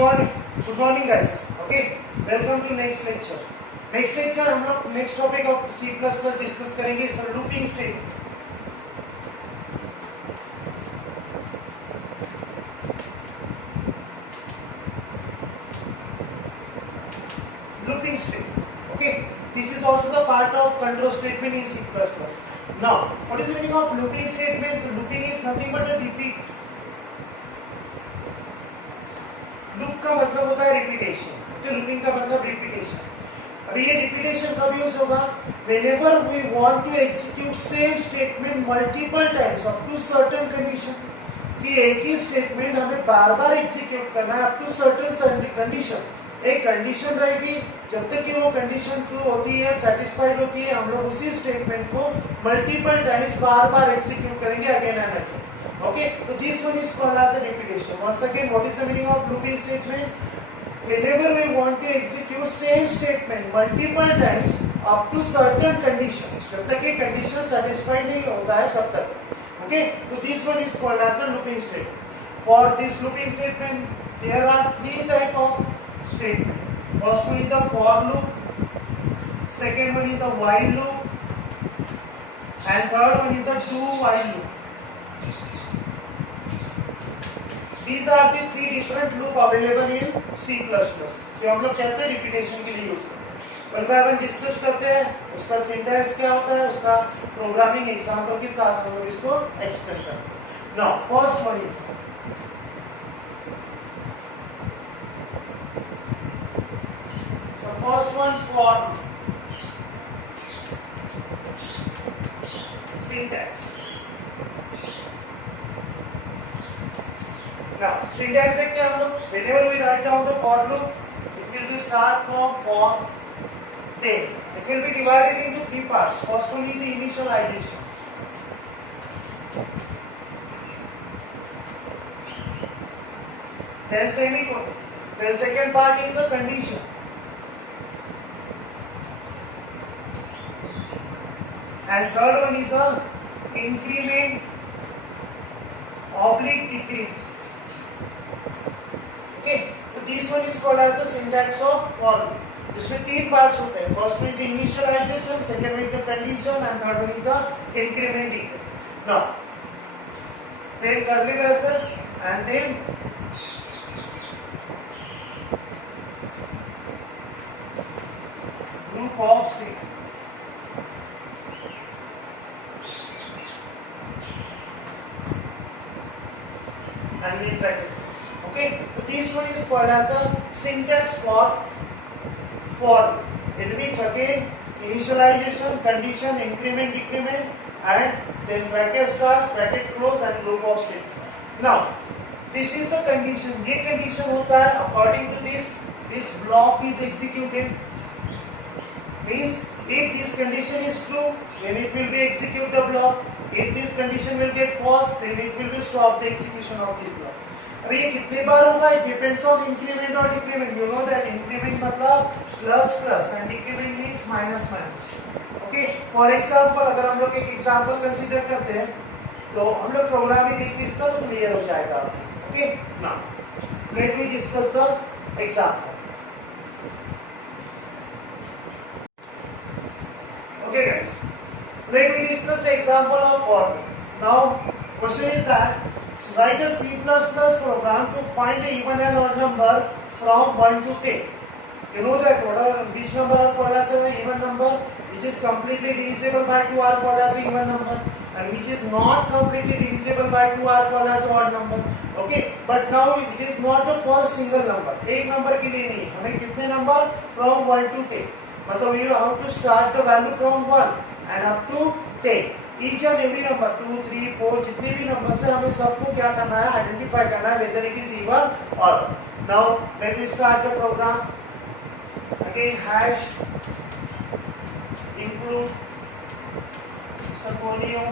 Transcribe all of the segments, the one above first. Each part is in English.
Good morning guys. Okay, welcome to next lecture. Next lecture हम लोग next topic of C++ discuss करेंगे sir looping statement. Looping statement. Okay, this is also the part of control statement in C++. Now, what is the meaning of looping statement? The looping is nothing but a repeat. Loop का मतलब होता है repetition. तो looping का मतलब repetition. अभी ये repetition कब यूज होगा? Whenever we want to execute same statement multiple times up to certain condition. कि एक ही स्टेटमेंट हमें बार बार एग्जीक्यूट करना है up to certain condition. एक कंडीशन रहेगी, जब तक कि वो कंडीशन ट्रू होती है, सेटिस्फाइड होती है, हम लोग उसी स्टेटमेंट को मल्टीपल टाइम्स बार बार एग्जीक्यूट करेंगे again and again. Okay, so this one is called as a repetition. Once again, what is the meaning of looping statement? Whenever we want to execute same statement multiple times up to certain conditions, जब तक ये condition satisfied नहीं होता है तब तक. Okay, so this one is called as a looping statement. For this looping statement, there are three type of statement. First one is the for loop, second one is the while loop, and third one is the do while loop. These are the three different loop available in C++. जो हम लोग कहते हैं repetition के लिए use करते हैं. One by one discuss करते हैं, उसका सिंटैक्स क्या होता है, उसका प्रोग्रामिंग एग्जांपल के साथ हम लोग इसको एक्सप्लेन करते हैं. Now first one is so first one for syntax. Now, syntax देखते हैं हम लोग. Whenever we write down the for loop, it will be start from for 10. It will be divided into three parts. First one is the initialization. Then semicolon. Then second part is the condition. And third one is a increment oblique decrement. Okay, so this one is called as the syntax of for loop. इसमें तीन parts होते हैं. First में the initialization, second में the condition, and third one is the increment decrement. Now, then curly braces and then group of statements. And then bracket. Okay, so this one is called as a syntax for loop. It means again initialization, condition, increment, decrement, and then bracket start, bracket close, and group of statements. Now, this is the condition. ये condition होता है according to this block is executed. Means if this condition is true, then it will be execute the block. If this condition will get paused, then it will be stop the execution of this block. अभी ये कितनी बार होगा? It depends on increment or decrement. You know that increment मतलब plus plus and decrement means minus minus. Okay. For example, अगर हम लोग एक example consider करते हैं, तो हम लोग प्रोग्रामिंग एक इसका तो क्लियर हो जाएगा. Okay. Now, let me discuss the example. Okay, guys. Let me discuss the example of for loop. Now, question is that write a C++ program to find the even and odd number from 1 to 10. You know that which number are called as an even number, which is completely divisible by 2 are called as an even number, and which is not completely divisible by 2 are called as an odd number. Okay, but now it is not for a single number. एक number के लिए नहीं, हमें कितने number from 1 to 10. मतलब you have to start the value from 1 and up to 10. Each and every number 2, 3, 4 जितने भी number से हमें सबको क्या करना है, आइडेंटिफाई करना है whether it is even or. Now let me start the program. Again hash include Saconio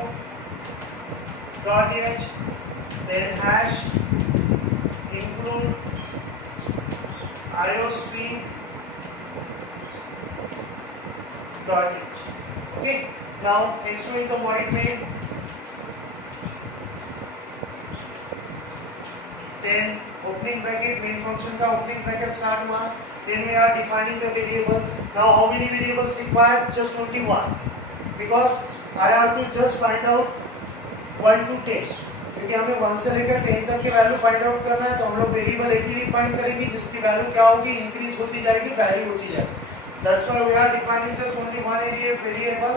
.h, then hash include iostream .h. Okay. Now next one is the void main. Then opening bracket, main function का opening bracket start हुआ, then we are defining the variable. Now how many variables required? Just only one, because I have to just find out 1 to 10, क्योंकि हमें 1 से लेकर 10 तक के value find out करना है, तो हम लोग वेरिएबल एक ही डिफाइन करेंगे जिसकी वैल्यू क्या होगी, इंक्रीज होती जाएगी, वैल्यू होती जाएगी. That's why we are defining just only one variable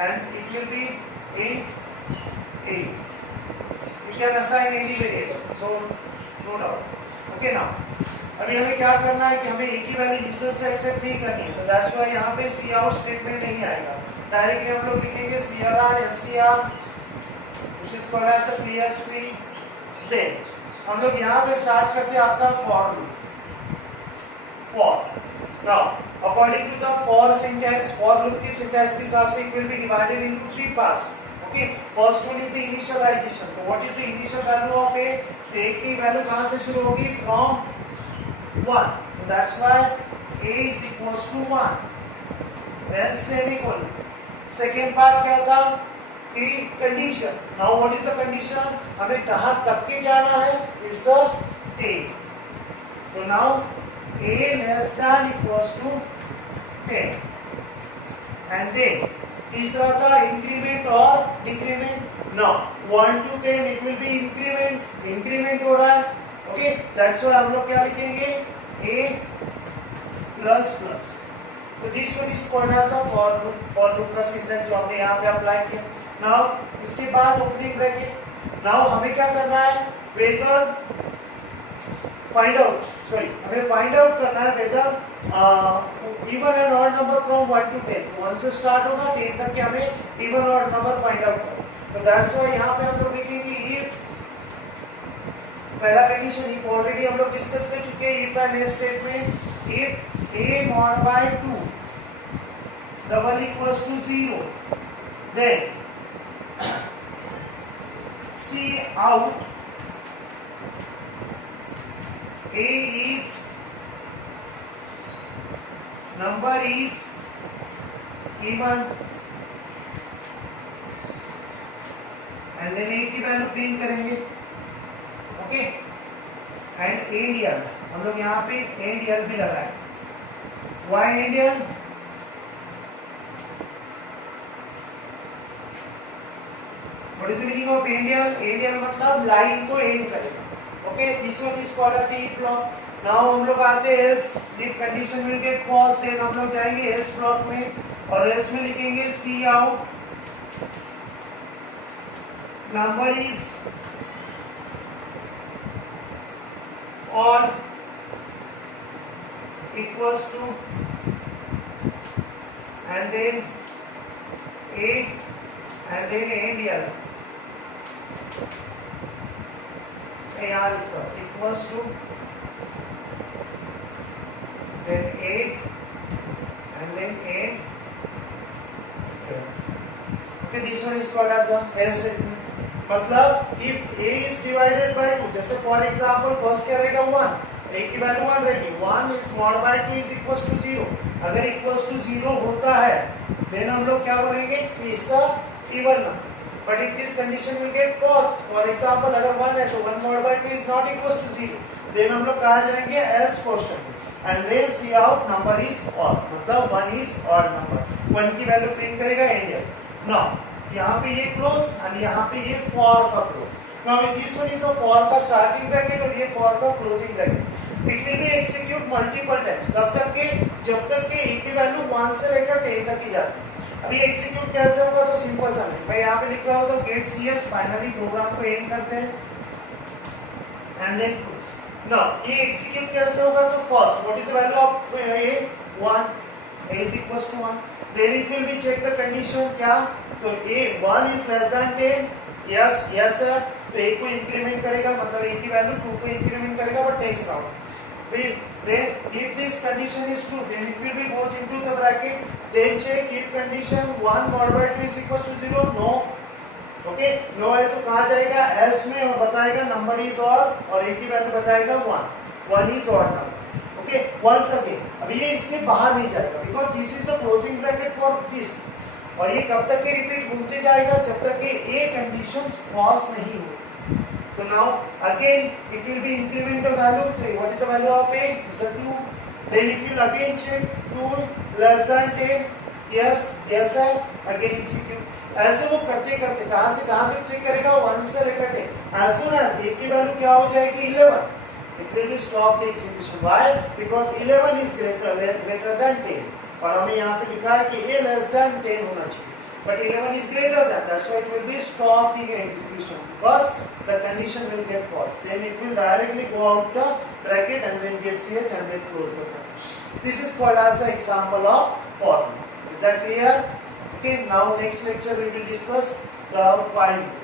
and it will be in A. We can assign any variable, so no doubt. Okay now, अभी हमें क्या करना है कि हमें एक ही वैल्यू यूजर से एक्सेप्ट नहीं करनी है, तो that's why यहाँ पे सी आउट स्टेटमेंट नहीं आएगा. डायरेक्टली हम लोग लिखेंगे CRR SCR, which is called as a clear string. Then हम लोग यहाँ पे स्टार्ट करते हैं आपका for loop. For now, according to the for syntax, for loop की syntax के हिसाब से it will be divided into 3 parts. Okay, first one is the initialization. So what is the initial value of A? तो A की value कहाँ से शुरू होगी? From 1. So that's why A is equals to 1. Then semicolon. Second part क्या था? कि condition. Now what is the condition? हमें कहाँ तक के जाना है? It's a 10. So now A less than equals to 10. And then तीसरा था इंक्रीमेंट और decrement. Now 1 to 10 it will be increment हो रहा है. ओके, दैट्स व्हाई हम लोग क्या लिखेंगे? A plus plus. तो this one is called as a for loop का सिंटैक्स जो हमने यहाँ पे अप्लाई किया. नाउ इसके बाद ओपनिंग ब्रैकेट. नाउ हमें क्या करना है? वेदर फाइंड आउट, हमें फाइंड आउट करना है whether even and odd number from 1 to 10. 1 से स्टार्ट होगा, 10 तक के हमें even odd number find out करना. तो दैट्स व्हाई यहाँ पे हम लोग लिखेंगे इफ पहला कंडीशन इफ ऑलरेडी हम लोग डिस्कस कर चुके हैं. If and else statement. If a mod by 2 double equals to 0, then see out A is number is even and then A की वैल्यू प्रिंट करेंगे. ओके, एंड एंडियल हम लोग यहाँ पे एंडियल भी लगाए. Why endl? What is the meaning of endl? Endl मतलब line को एंड करेगा. Okay, this one is called as if block. Now हम लोग आते हैं else. If condition will get false, then हम लोग जाएंगे एल्स ब्लॉक में और एल्स में लिखेंगे सी आउट नंबर इज और equals to and then A and then ANDL. यहाँ लिखो equals to then A and then AND. Okay, this one is called as a else statement. मतलब if A is divided by 2, जैसे for example first क्या रहेगा 1, A की value 1 रहेगी. 1 is mod by 2 is equals to 0. अगर equals to 0 होता है then हम लोग क्या बोलेंगे कि इसका even number. But if this condition will get false, for example अगर 1 है तो 1 mod by 2 is not equals to 0, then हम लोग कहाँ जाएंगे? else portion and then see out number is odd, मतलब 1 is odd number. 1 की वैल्यू प्रिंट करेगा एंडियल. नाउ यहाँ पे ये क्लोज और यहाँ पे ये फॉर का close. Now this one is a for का स्टार्टिंग ब्रैकेट और ये फॉर का closing bracket. It will be execute multiple times जब तक के ए की वैल्यू 1 से लेकर 10 तक की जाती है. अभी एग्जीक्यूट कैसे होगा? तो सिंपल सा मैं यहाँ पे लिख रहा हूँ तो गेट ch फाइनली प्रोग्राम को एंड करते हैं एंड देन क्लोज. नाउ ये एग्जीक्यूट कैसे होगा? तो first what is the value of a? 1. a is equals to 1. then it will be check the condition. क्या? तो a 1 is less than 10. yes है. तो a को इंक्रीमेंट करेगा, मतलब a की वैल्यू 2 को इंक्रीमेंट करेगा but next round. Then if this condition is true, then it will be goes into the bracket. Then check if condition 1 mod by 2 is equals to 0. No. Okay, no है तो कहाँ जाएगा? else में और बताएगा number is और a की वैल्यू बताएगा 1 is odd number. Okay, once again अभी ये इसके बाहर नहीं जाएगा because this is the closing bracket for this. और ये कब तक के रिपीट घूमते जाएगा? जब तक कि ए कंडीशंस फॉल्स नहीं हो. So now again it will be increment the value. So what is the value of a? It's a 2. Then it will again check 2 less than 10. Yes, yes sir. Again execute. ऐसे वो करते करते कहाँ से कहाँ तक चेक करेगा? 1 से लेकर 10. As soon as a की वैल्यू क्या हो जाएगी? 11. It will stop the execution. Why? Because 11 is greater than 10. और हमें यहाँ पे लिखा है कि a less than 10 होना चाहिए. But 11 is greater than. That's why it will be stop the execution because the condition will get false. Then it will directly go out the bracket and then get ch and then close the bracket. This is called as an example of for loop. Is that clear? Okay. Now next lecture we will discuss the while loop.